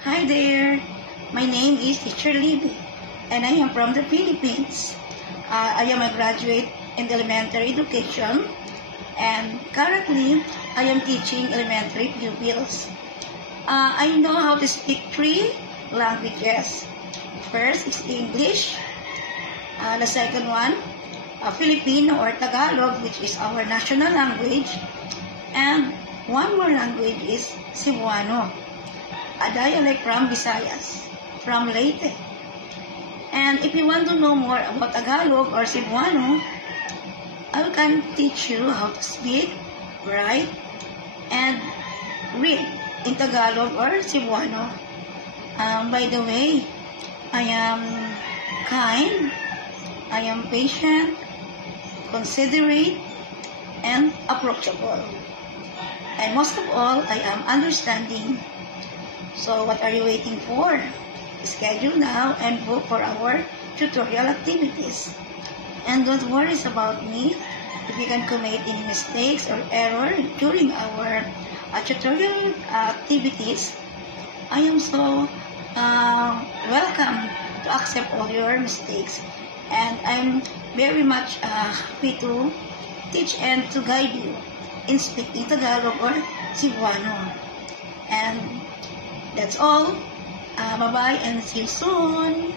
Hi there, my name is Teacher Libby and I am from the Philippines. I am a graduate in elementary education and currently I am teaching elementary pupils. I know how to speak 3 languages. First is English, the second one, Filipino or Tagalog, which is our national language, and one more language is Cebuano, a dialect from Visayas, from Leyte. And if you want to know more about Tagalog or Cebuano, I can teach you how to speak, write, and read in Tagalog or Cebuano. By the way, I am kind, I am patient, considerate, and approachable. And most of all, I am understanding. So what are you waiting for? Schedule now and book for our tutorial activities. And don't worry about me if you can commit any mistakes or error during our tutorial activities. I am so welcome to accept all your mistakes, and I'm very much happy to teach and to guide you in speaking Tagalog or Cebuano. And that's all. Bye-bye and see you soon.